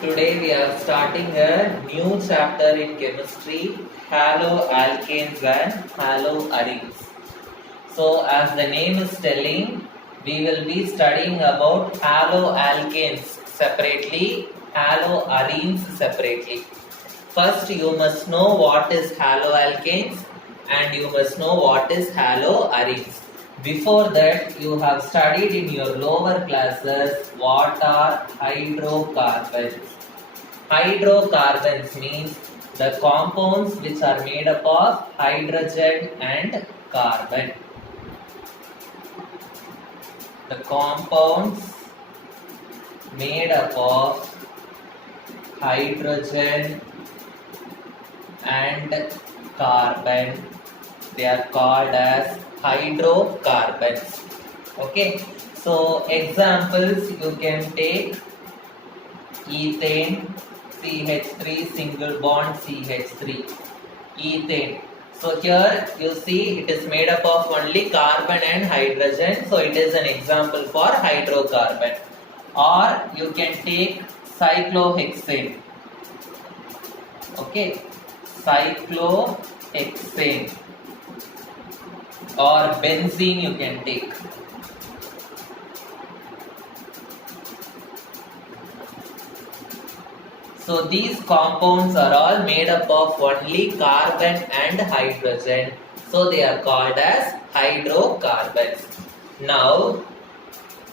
Today we are starting a new chapter in chemistry, haloalkanes and haloarenes. So as the name is telling, we will be studying about haloalkanes separately, haloarenes separately. First you must know what is haloalkanes and you must know what is haloarenes. Before that, you have studied in your lower classes what are hydrocarbons. Hydrocarbons means the compounds which are made up of hydrogen and carbon. The compounds made up of hydrogen and carbon, they are called as hydrocarbons. Okay, so examples you can take ethane, CH3 single bond CH3, ethane. So here you see it is made up of only carbon and hydrogen, so it is an example for hydrocarbon. Or you can take cyclohexane. Okay, cyclohexane. Or benzene you can take. So these compounds are all made up of only carbon and hydrogen. So they are called as hydrocarbons. Now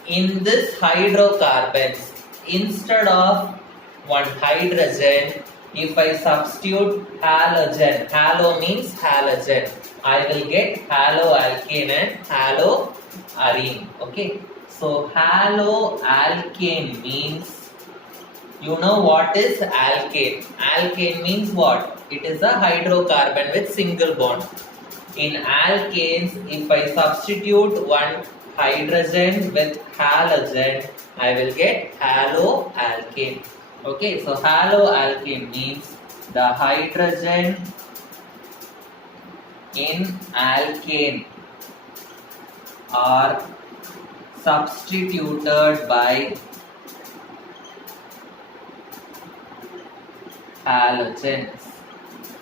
in this hydrocarbons, instead of one hydrogen, if I substitute halogen, halo means halogen, I will get haloalkane and haloarene. Okay, so haloalkane means, you know what is alkane? Alkane means what? It is a hydrocarbon with single bond. In alkanes, if I substitute one hydrogen with halogen, I will get haloalkane. Okay, so haloalkane means the hydrogen in alkane are substituted by halogens.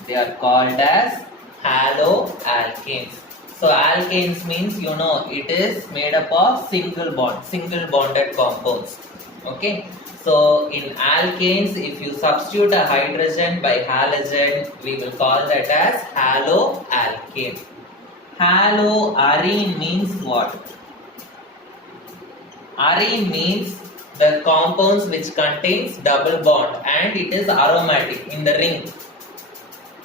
They are called as haloalkanes. So alkanes means, you know, it is made up of single bonded compounds. Okay, so in alkanes, if you substitute a hydrogen by halogen, we will call that as haloalkane. Haloarene means what? Arene means the compounds which contains double bond and it is aromatic in the ring.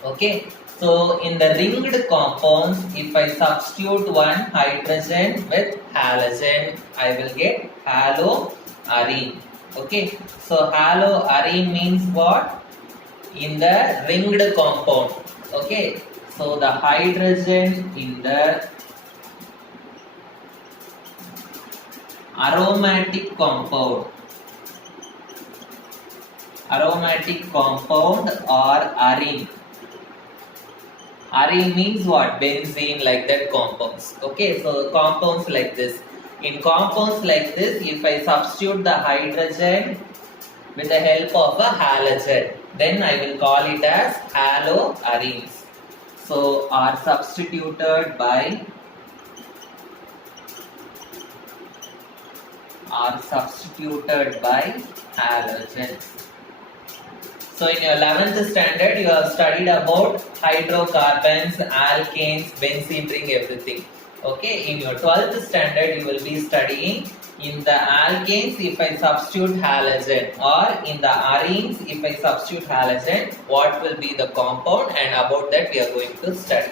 Okay, so in the ringed compounds, if I substitute one hydrogen with halogen, I will get haloarene. Okay, so haloarene means what? In the ringed compound. Okay, so the hydrogen in the aromatic compound or arene. Arene means what? Benzene, like that compounds. Okay, so compounds like this. In compounds like this, if I substitute the hydrogen with the help of a halogen, then I will call it as haloarenes. So are substituted by halogens. So in your 11th standard, you have studied about hydrocarbons, alkanes, benzene ring, everything. Okay, in your 12th standard, you will be studying in the alkanes if I substitute halogen, or in the arenes if I substitute halogen, what will be the compound, and about that we are going to study.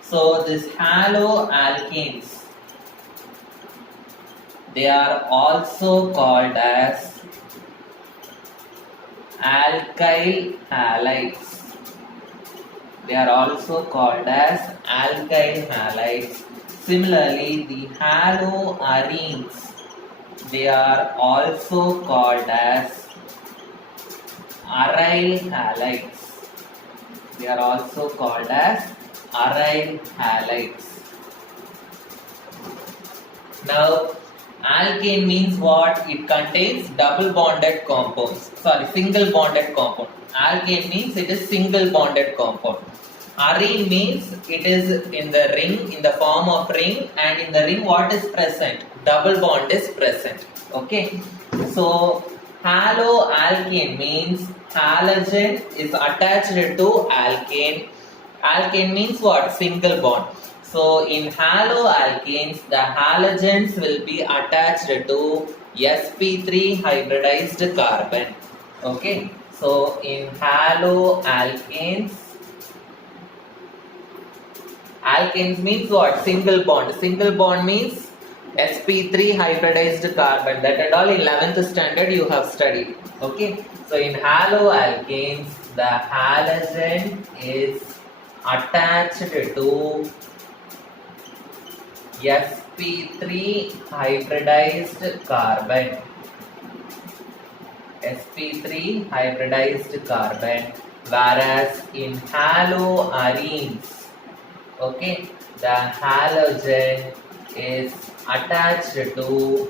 So this haloalkanes, they are also called as alkyl halides. They are also called as alkyl halides. Similarly, the haloarenes, they are also called as aryl halides. They are also called as aryl halides. Now Alkane means what? It contains double bonded compounds. Sorry, single bonded compound. Alkane means it is single bonded compound. Arene means it is in the ring, in the form of ring, and in the ring what is present? Double bond is present. Okay. So haloalkane means halogen is attached to alkane. Alkane means what? Single bond. So in haloalkanes, the halogens will be attached to sp3 hybridized carbon. Okay. So in haloalkanes, alkanes means what? Single bond. Single bond means sp3 hybridized carbon. That and all in 11th standard you have studied. Okay. So in haloalkanes, the halogen is attached to sp3 hybridized carbon. sp3 hybridized carbon. Whereas in haloarenes, okay, the halogen is attached to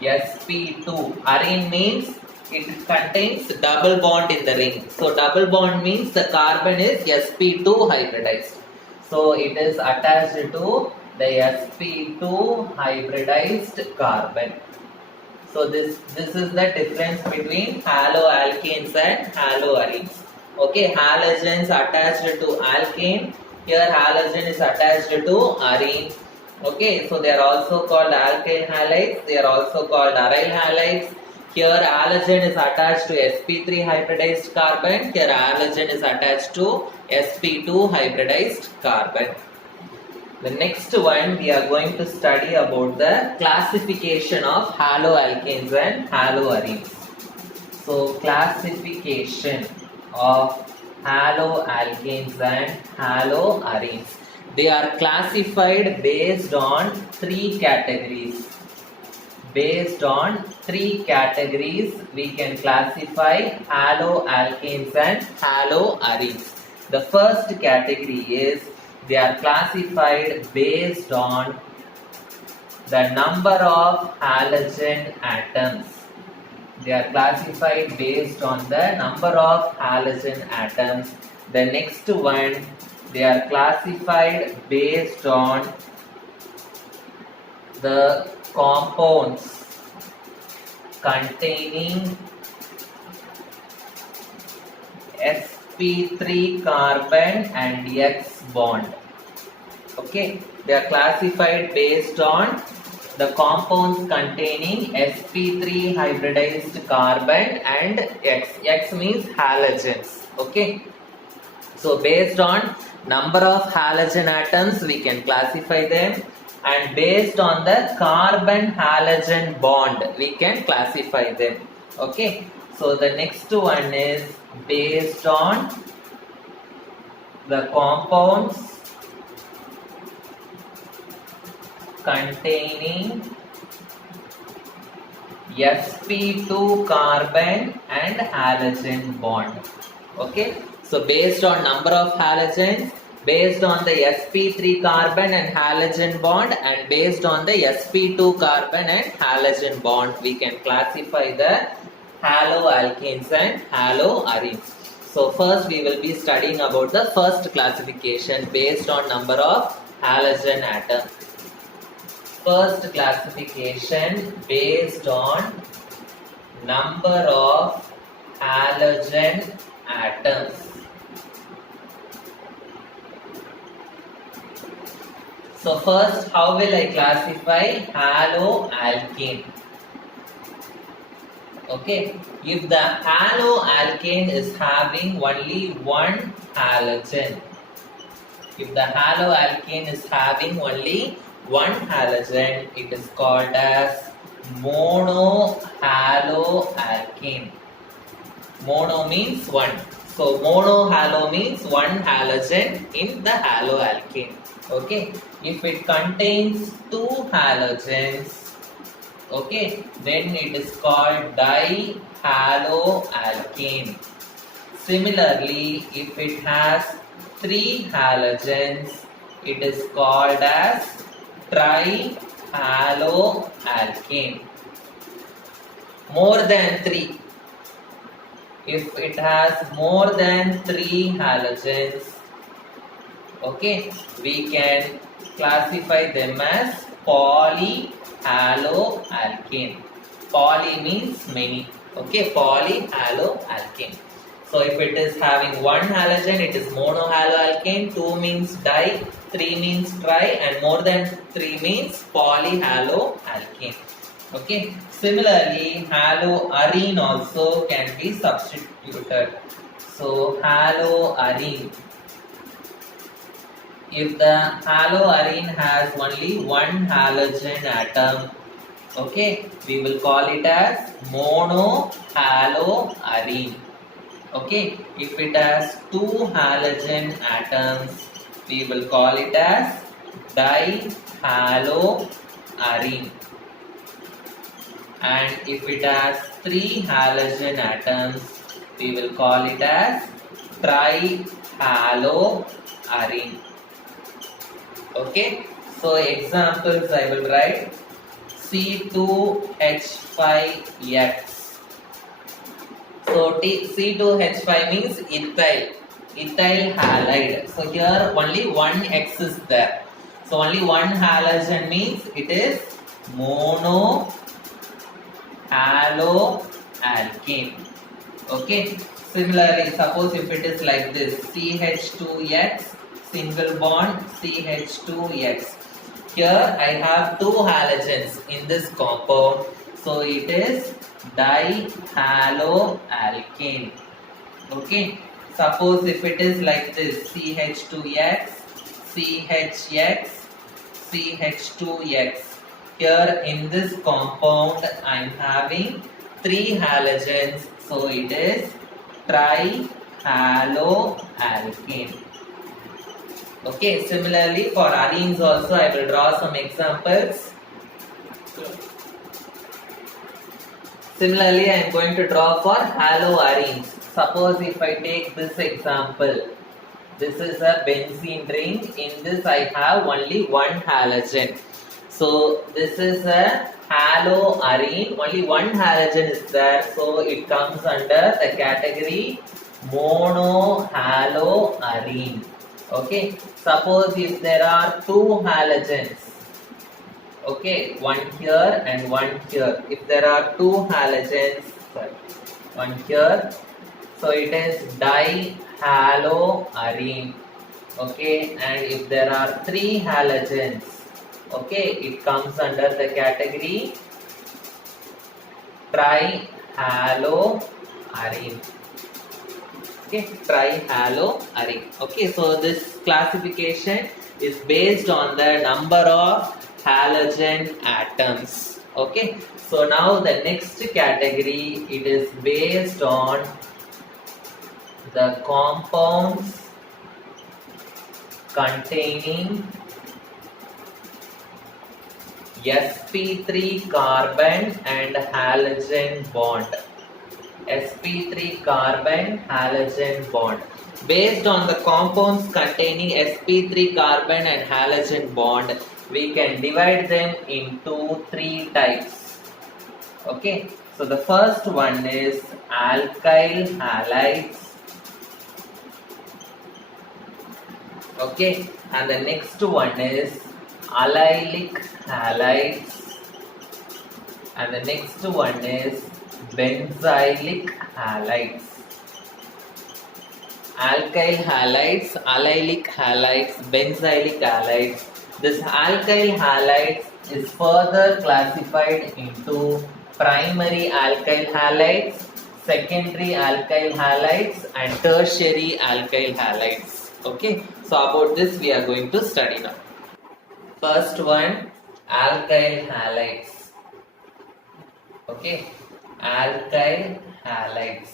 sp2. Arene means it contains double bond in the ring. So double bond means the carbon is sp2 hybridized. So it is attached to the sp2 hybridized carbon. So this is the difference between haloalkanes and haloarenes. Okay, halogens attached to alkane. Here halogen is attached to arene. Okay, so they are also called alkyl halides. They are also called aryl halides. Here halogen is attached to sp3 hybridized carbon. Here halogen is attached to sp2 hybridized carbon. The next one we are going to study about the classification of haloalkanes and haloarenes. So classification of haloalkanes and haloarenes. They are classified based on three categories. Based on three categories, we can classify haloalkanes and haloarenes. The first category is they are classified based on the number of halogen atoms. They are classified based on the number of halogen atoms. The next one, they are classified based on the compounds containing sp3 carbon and X bond. Okay, they are classified based on the compounds containing sp3 hybridized carbon and X. X means halogens. Okay, so based on number of halogen atoms we can classify them, and based on the carbon halogen bond we can classify them. Okay, so the next one is based on the compounds containing sp2 carbon and halogen bond. Okay, so based on number of halogens, based on the sp3 carbon and halogen bond, and based on the sp2 carbon and halogen bond, we can classify the haloalkanes and haloarenes. So first we will be studying about the first classification based on number of halogen atoms. First classification based on number of halogen atoms. So first, how will I classify haloalkane? Okay, if the haloalkane is having only one halogen, if the haloalkane is having only one halogen, it is called as monohaloalkane. Mono means one. So monohalo means one halogen in the haloalkane. Okay, if it contains two halogens, okay, then it is called dihaloalkane. Similarly, if it has three halogens, it is called as trihaloalkane. More than 3. If it has more than 3 halogens, okay, we can classify them as polyhaloalkane. Poly means many. Okay, polyhaloalkane. So if it is having 1 halogen, it is monohaloalkane. 2 means di, 3 means tri, and more than 3 means polyhaloalkane. Okay. Similarly, haloarene also can be substituted. So haloarene. If the haloarene has only 1 halogen atom, okay, we will call it as monohaloarene. Okay, if it has 2 halogen atoms, we will call it as dihaloarene. And if it has 3 halogen atoms, we will call it as trihaloarene. Okay, so examples I will write C2H5X. So C2H5 means ethyl halide. So here only 1 X is there. So only 1 halogen means it is monohaloalkane. Okay. Similarly, suppose if it is like this, CH2X single bond CH2X. Here I have 2 halogens in this compound. So it is dihaloalkane. Okay. Suppose if it is like this, CH2X, CHX, CH2X. Here in this compound I am having 3 halogens. So it is trihaloalkane. Okay, similarly for arenes also I will draw some examples. Similarly, I am going to draw for haloarenes. Suppose if I take this example, this is a benzene ring. In this I have only 1 halogen. So this is a haloarene. Only 1 halogen is there. So it comes under the category monohaloarene. Okay. Suppose if there are 2 halogens. Okay, 1 here and 1 here. If there are 2 halogens, sorry, 1 here, so it is dihaloarene. Okay, and if there are 3 halogens, okay, it comes under the category trihaloarene. Okay, trihaloarene. Okay, so this classification is based on the number of halogen atoms. Okay, so now the next category, it is based on the compounds containing sp3 carbon and halogen bond. sp3 carbon halogen bond. Based on the compounds containing sp3 carbon and halogen bond, we can divide them into 3 types. Okay, so the first one is alkyl halides. Okay, and the next one is allylic halides, and the next one is benzylic halides. Alkyl halides, allylic halides, benzylic halides. This alkyl halides is further classified into primary alkyl halides, secondary alkyl halides, and tertiary alkyl halides. Okay, so about this we are going to study now. First one, alkyl halides. Okay, alkyl halides.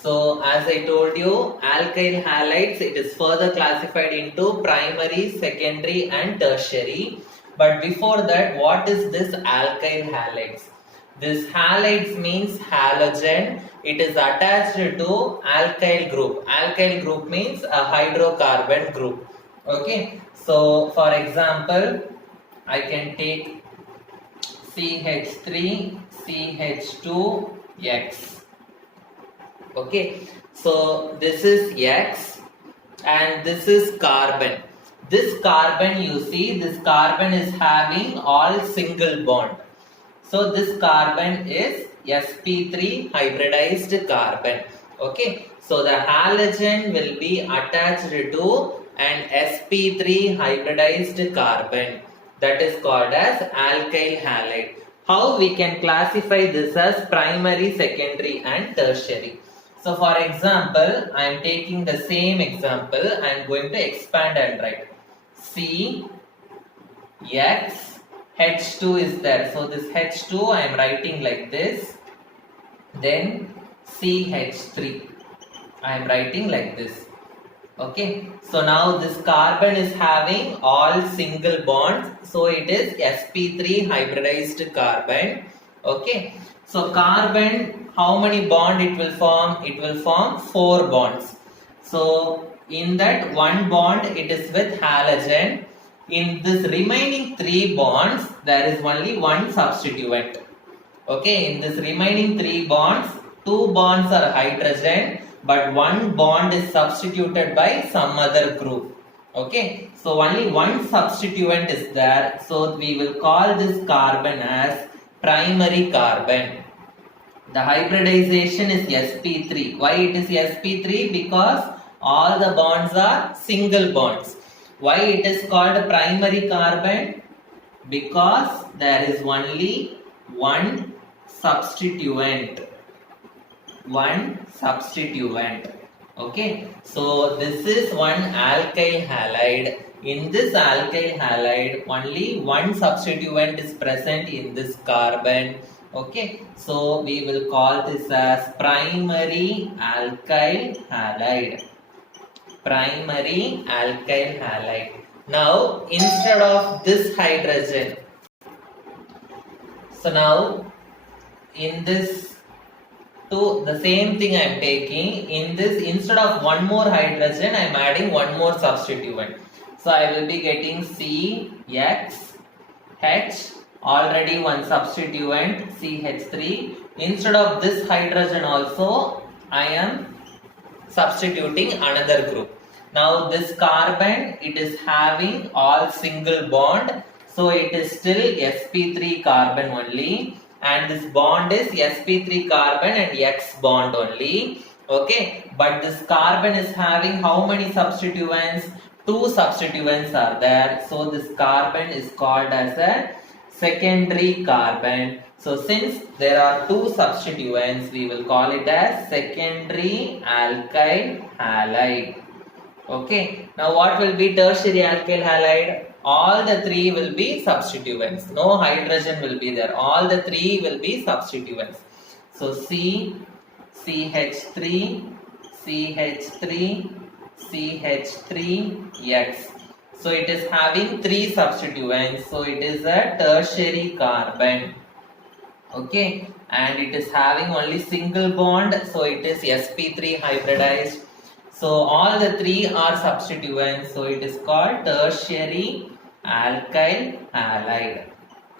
So as I told you, alkyl halides, it is further classified into primary, secondary and tertiary. But before that, what is this alkyl halides? This halides means halogen. It is attached to alkyl group. Alkyl group means a hydrocarbon group. Okay. So for example, I can take CH3, CH2X. Okay, so this is X and this is carbon. This carbon, you see, this carbon is having all single bond. So this carbon is sp3 hybridized carbon. Okay, so the halogen will be attached to an sp3 hybridized carbon. That is called as alkyl halide. How we can classify this as primary, secondary and tertiary? So for example, I am taking the same example. I am going to expand and write C X H2 is there. So this H2 I am writing like this. Then CH3 I am writing like this. Okay. So now this carbon is having all single bonds. So it is sp3 hybridized carbon. Okay. So carbon, how many bond it will form? It will form 4 bonds. So in that one bond it is with halogen. In this remaining 3 bonds there is only one substituent. Okay, in this remaining 3 bonds, 2 bonds are hydrogen but one bond is substituted by some other group. Okay, so only one substituent is there. So we will call this carbon as primary carbon. The hybridization is sp3. Why it is sp3? Because all the bonds are single bonds. Why it is called primary carbon? Because there is only one substituent. Okay, so this is one alkyl halide. In this alkyl halide, only one substituent is present in this carbon. Okay, so we will call this as primary alkyl halide. Primary alkyl halide. Now, instead of this hydrogen, so now in this the same thing I am taking. In this, instead of one more hydrogen, I am adding one more substituent. So I will be getting CX, already one substituent, CH3. Instead of this hydrogen also, I am substituting another group. Now this carbon, it is having all single bond. So it is still sp3 carbon only. And this bond is sp3 carbon and X bond only. Okay, but this carbon is having how many substituents? 2 substituents are there. So this carbon is called as a secondary carbon. So since there are 2 substituents, we will call it as secondary alkyl halide. Okay, now what will be tertiary alkyl halide? All the 3 will be substituents. No hydrogen will be there. All the 3 will be substituents. So C, CH3, CH3, CH3, X. So it is having 3 substituents. So it is a tertiary carbon. Okay, and it is having only single bond. So it is sp3 hybridized. So all the 3 are substituents. So it is called tertiary alkyl halide.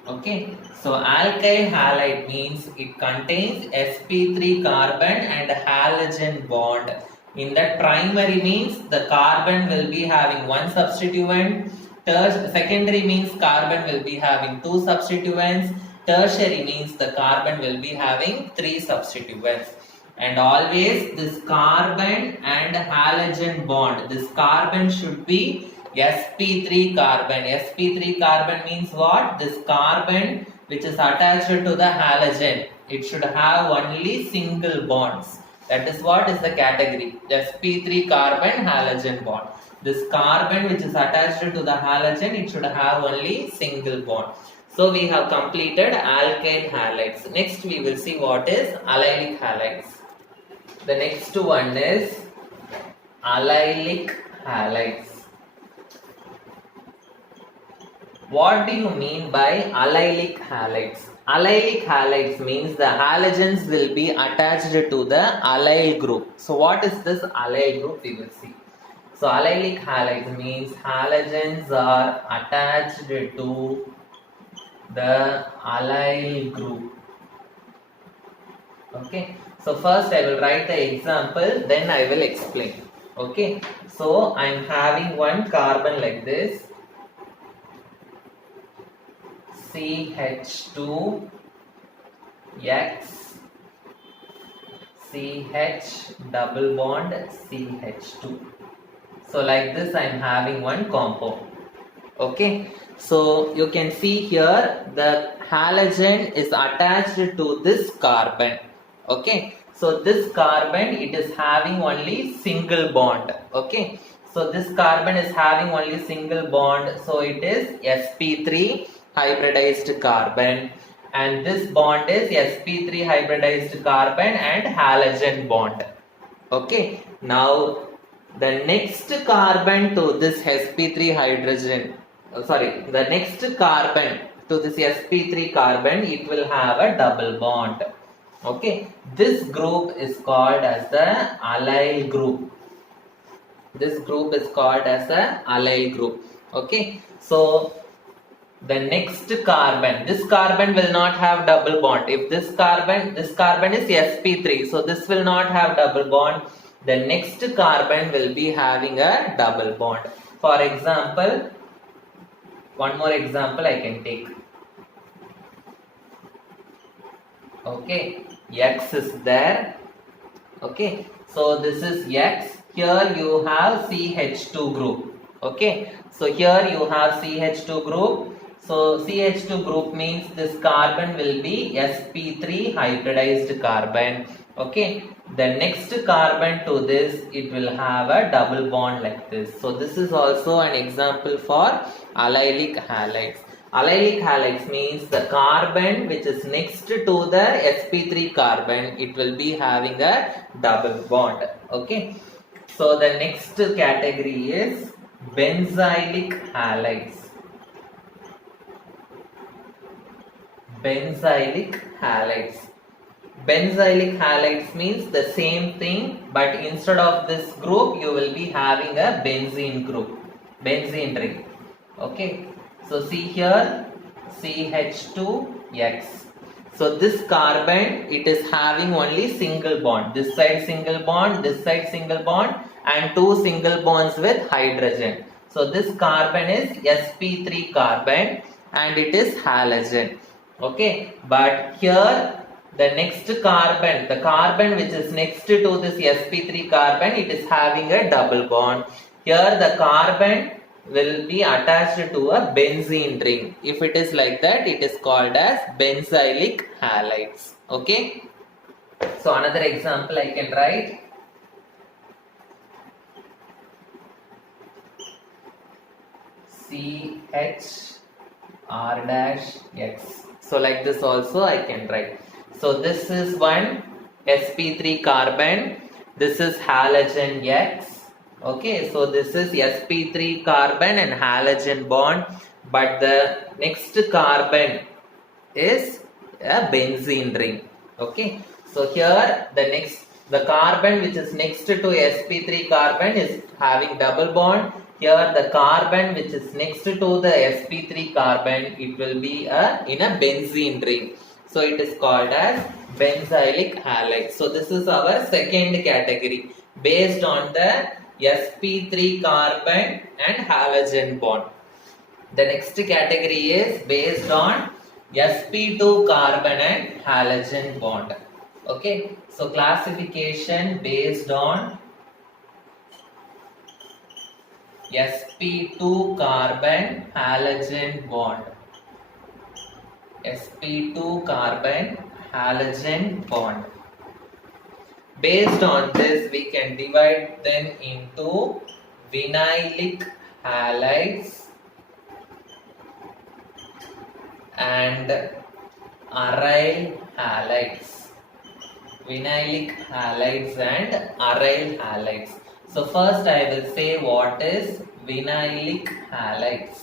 Okay, so alkyl halide means it contains sp3 carbon and halogen bond. In that primary means the carbon will be having one substituent. Secondary means carbon will be having 2 substituents. Tertiary means the carbon will be having 3 substituents. And always this carbon and halogen bond, this carbon should be sp3 carbon. sp3 carbon means what? This carbon which is attached to the halogen, it should have only single bonds. That is what is the category, sp3 carbon halogen bond. This carbon which is attached to the halogen, it should have only single bond. So we have completed alkyl halides. Next we will see what is allylic halides. The next one is allylic halides. What do you mean by allylic halides? Allylic halides means the halogens will be attached to the allyl group. So what is this allyl group? We will see. So allylic halides means halogens are attached to the allyl group. Okay, so first I will write the example, then I will explain. Okay, so I am having one carbon like this, CH2 X CH double bond CH2. So like this I am having one compound. Okay, so you can see here the halogen is attached to this carbon. Okay, so this carbon, it is having only single bond. Okay, so this carbon is having only single bond, so it is sp3 hybridized carbon, and this bond is sp3 hybridized carbon and halogen bond. Okay, now the next carbon to this sp3 hydrogen, the next carbon to this sp3 carbon, it will have a double bond. Okay, this group is called as the allyl group. This group is called as the allyl group. Okay, so the next carbon, this carbon will not have double bond. If this carbon is sp3, so this will not have double bond. The next carbon will be having a double bond. For example, one more example I can take. Okay, X is there. Okay, so this is X. Here you have CH2 group. Okay, so here you have CH2 group. So CH2 group means this carbon will be sp3 hybridized carbon. Okay, the next carbon to this, it will have a double bond like this. So this is also an example for allylic halides. Allylic halides means the carbon which is next to the sp3 carbon, it will be having a double bond. Okay, so the next category is benzylic halides. Benzylic halides. Benzylic halides means the same thing, but instead of this group you will be having a benzene group, benzene ring. Okay, so see here CH2X. So this carbon, it is having only single bond, this side single bond, this side single bond, and two single bonds with hydrogen. So this carbon is sp3 carbon and it is halogen. Okay, but here the next carbon, the carbon which is next to this sp3 carbon, it is having a double bond. Here the carbon will be attached to a benzene ring. If it is like that, it is called as benzylic halides. Okay, so another example I can write. CHR-X. So like this also I can write. So this is one sp3 carbon, this is halogen X. Okay, so this is sp3 carbon and halogen bond, but the next carbon is a benzene ring. Okay, so here the carbon which is next to sp3 carbon is having double bond. Here the carbon which is next to the sp3 carbon, it will be in a benzene ring. So it is called as benzylic halides. So this is our second category based on the sp3 carbon and halogen bond. The next category is based on sp2 carbon and halogen bond. Okay, so classification based on sp2 carbon halogen bond. sp2 carbon halogen bond. Based on this, we can divide them into vinylic halides and aryl halides. Vinylic halides and aryl halides. So first I will say what is vinylic halides.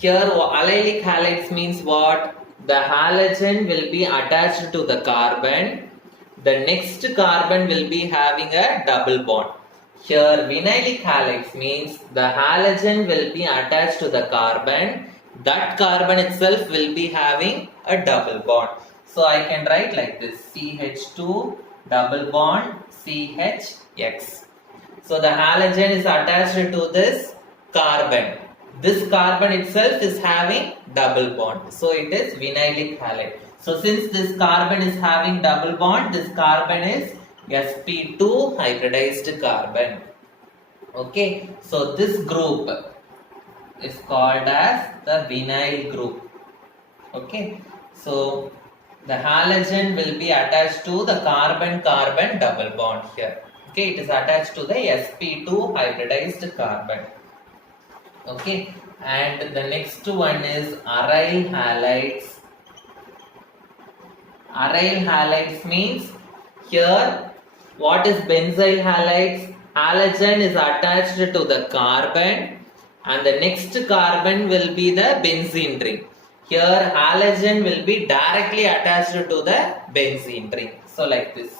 Here allylic halides means what? The halogen will be attached to the carbon. the next carbon will be having a double bond. Here vinylic halides means the halogen will be attached to the carbon. That carbon itself will be having a double bond. So I can write like this, CH2 double bond CHX. So the halogen is attached to this carbon. This carbon itself is having double bond. So it is vinylic halide. So since this carbon is having double bond, this carbon is sp2 hybridized carbon. Okay. So this group is called as the vinyl group. Okay. So the halogen will be attached to the carbon-carbon double bond here. Okay, it is attached to the sp2 hybridized carbon. Okay, and the next one is aryl halides. Aryl halides means here what is benzyl halides? Halogen is attached to the carbon and the next carbon will be the benzene ring. Here halogen will be directly attached to the benzene ring. So like this.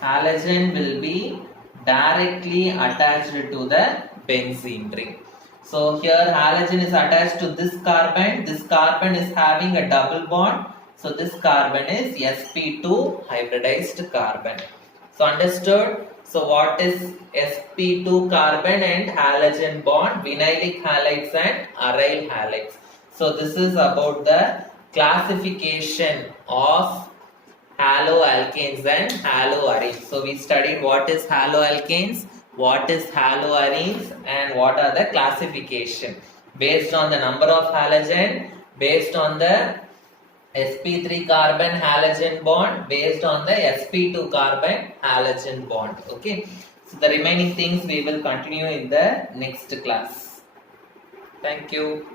Halogen will be directly attached to the benzene ring. So here halogen is attached to this carbon. This carbon is having a double bond. So this carbon is sp2 hybridized carbon. So understood? So what is sp2 carbon and halogen bond? Vinylic halides and aryl halides. So this is about the classification of haloalkanes and haloarenes. So we studied what is haloalkanes, what is haloarenes, and what are the classification based on the number of halogen, based on the sp3 carbon halogen bond, based on the sp2 carbon halogen bond. Okay. So the remaining things we will continue in the next class. Thank you.